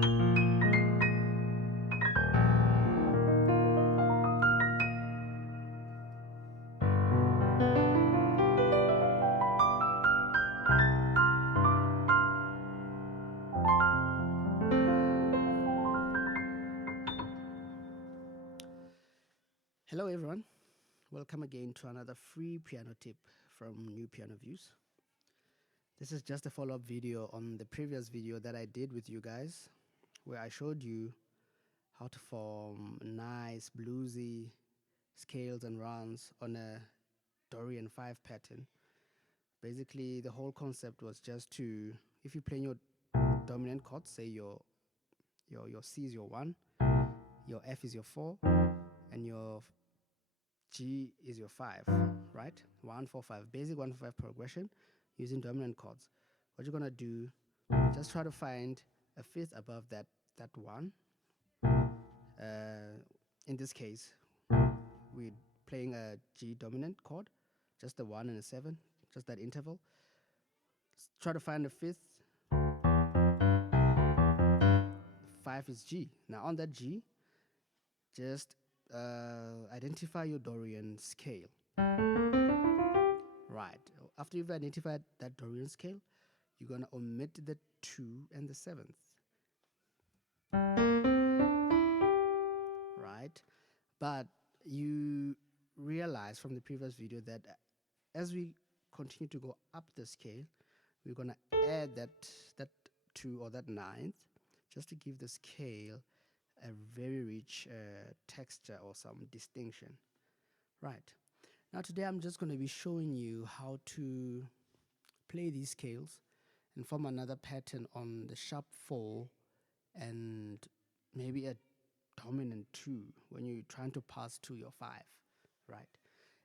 Hello everyone, welcome again to another free piano tip from NowPianoViews. This is just a follow-up video on the previous video that I did with you guys, where I showed you how to form nice bluesy scales and runs on a Dorian 5 pattern. Basically, the whole concept was just to, if you're playing your dominant chords, say your C is your 1, your F is your 4, and your G is your 5, right? 1, 4, 5, basic 1, 4, 5 progression using dominant chords. What you're gonna do, just try to find a fifth above that 1. In this case, we're playing a G dominant chord, just the 1 and a 7, just that interval. Try to find a fifth. 5 is G. Now on that G, just identify your Dorian scale. Right. After you've identified that Dorian scale, you're going to omit the 2 and the 7th. Right. But you realize from the previous video that as we continue to go up the scale, we're going to add that 2 or that 9th just to give the scale a very rich texture or some distinction. Right. Now today I'm just going to be showing you how to play these scales and form another pattern on the sharp 4 and maybe a dominant 2 when you're trying to pass to your 5, right?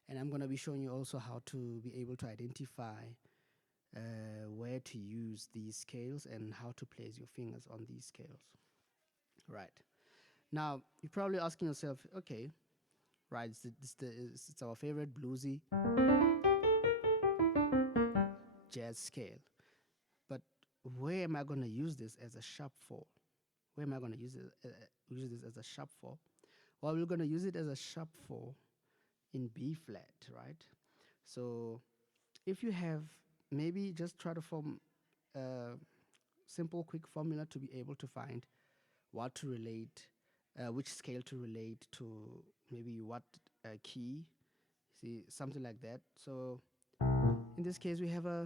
And I'm going to be showing you also how to be able to identify where to use these scales and how to place your fingers on these scales, right? Now, you're probably asking yourself, okay, right, it's our favorite bluesy jazz scale, but where am I going to use this as a sharp 4? Where am I going to use this as a sharp 4? Well, we're going to use it as a sharp 4 in B flat, right? So if you have, maybe just try to form a simple, quick formula to be able to find what to relate, which scale to relate to maybe what key, see, something like that. So in this case, we have a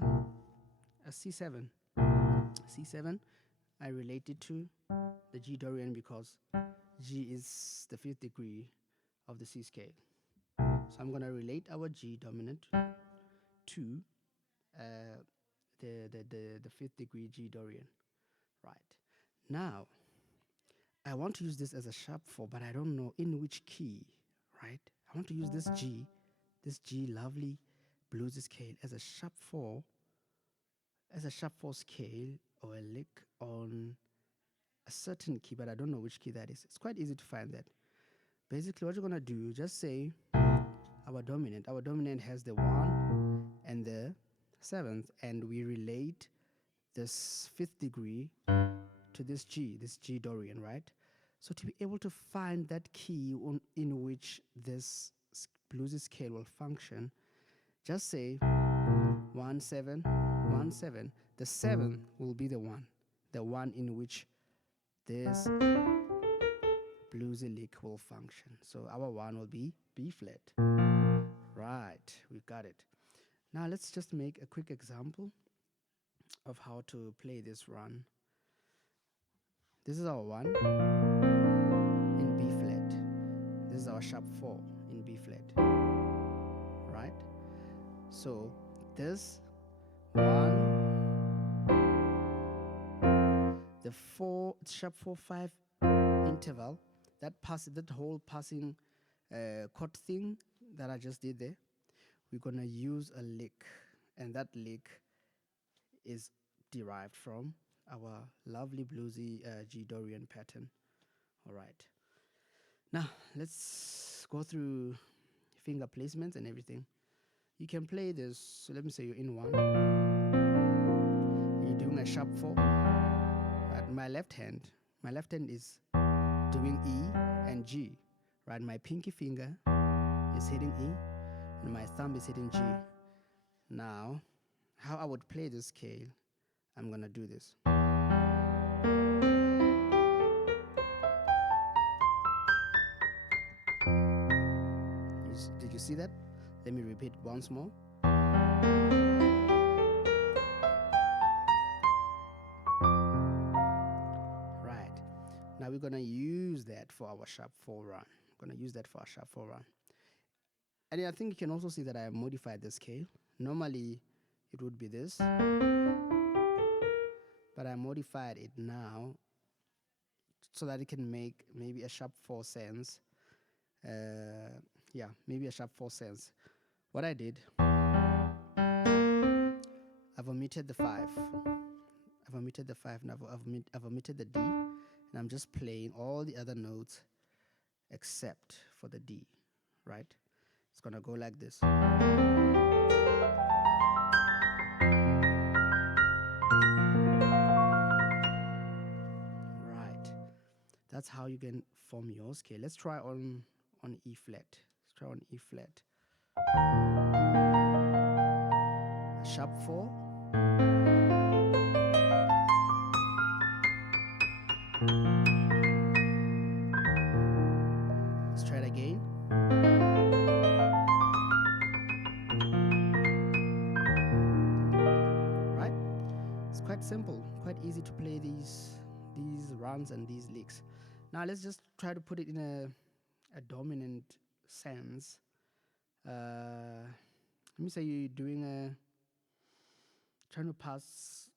C7. C7, I relate it to the G Dorian because G is the 5th degree of the C scale. So I'm going to relate our G dominant to the 5th degree G Dorian. Right. Now, I want to use this as a sharp 4, but I don't know in which key, right? I want to use this G lovely bluesy scale as a sharp 4, scale or a lick on a certain key, but I don't know which key that is. It's quite easy to find that. Basically, what you're gonna do, just say our dominant. Our dominant has the 1 and the 7th, and we relate this 5th degree to this G Dorian, right? So to be able to find that key in which this bluesy scale will function, just say 1 7 1 7. The 7 will be the 1 in which this bluesy lick will function. So our 1 will be B flat. Right, we got it. Now let's just make a quick example of how to play this run. This is our 1 in B flat. This is our sharp 4 in B flat. Right? So this 1, the 4 sharp 4 5 interval, that whole passing chord thing that I just did there, we're gonna use a lick, and that lick is derived from our lovely bluesy G Dorian pattern. All right. Now let's go through finger placements and everything. You can play this. So let me say you're in 1. You're doing a sharp 4. At my left hand, my left hand is doing E and G, right? My pinky finger is hitting E and my thumb is hitting G. Now, how I would play this scale, I'm gonna do this. Did you see that? Let me repeat once more. Right. Now we're gonna use that for our sharp 4 run. We're gonna use that for our sharp 4 run. And I think you can also see that I have modified the scale. Normally it would be this, but I modified it now so that it can make maybe a sharp 4 sense. Yeah, maybe a sharp 4 sense. What I did, I've omitted the 5. I've omitted the 5 and I've omitted the D, and I'm just playing all the other notes except for the D, right? It's gonna go like this. Right. That's how you can form your scale. Let's try on E flat. Let's try on E flat. Sharp 4. Let's try it again. Right? It's quite simple, quite easy to play these runs and these licks. Now let's just try to put it in a dominant sense. Let me say you're doing trying to pass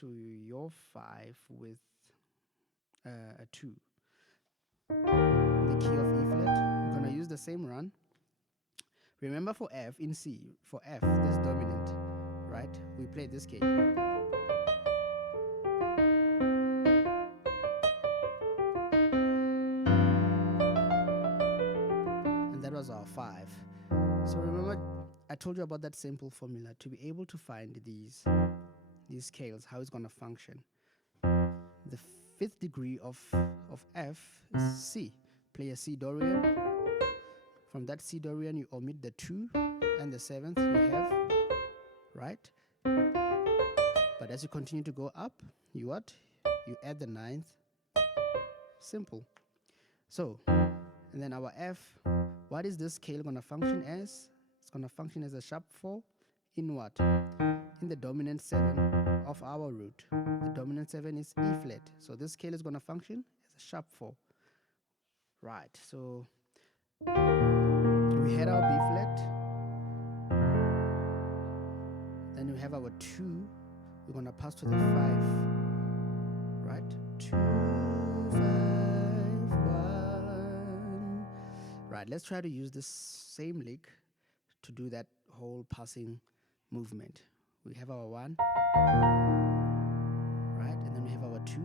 to your 5 with a 2. The key of E flat. I'm gonna use the same run. Remember for F in C, for F, this dominant, right? We play this scale. And that was our 5. So remember, I told you about that simple formula to be able to find these scales, how it's gonna function. The 5th degree of F is C. Play a C Dorian. From that C Dorian, you omit the 2 and the 7th you have, right? But as you continue to go up, you what? You add the 9th. Simple. So, and then our F, what is this scale gonna function as? It's gonna function as a sharp 4 in what? In the dominant 7 of our root. The dominant 7 is E flat. So this scale is gonna function as a sharp 4. Right, so we had our B flat. Then we have our 2. We're gonna pass to the 5. Right? 2, 5, 1. Right, let's try to use this same lick to do that whole passing movement. We have our 1, right? And then we have our 2.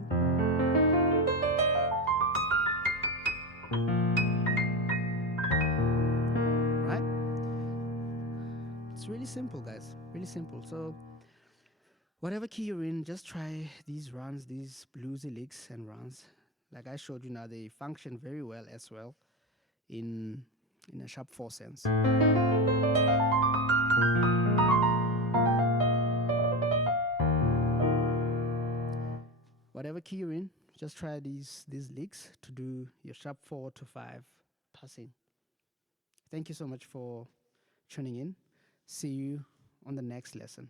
Right? It's really simple, guys. Really simple. So whatever key you're in, just try these runs, these bluesy licks and runs. Like I showed you now, they function very well as well in a sharp 4 sense. Whatever key you're in, just try these licks to do your sharp 4 to 5 passing. Thank you so much for tuning in. See you on the next lesson.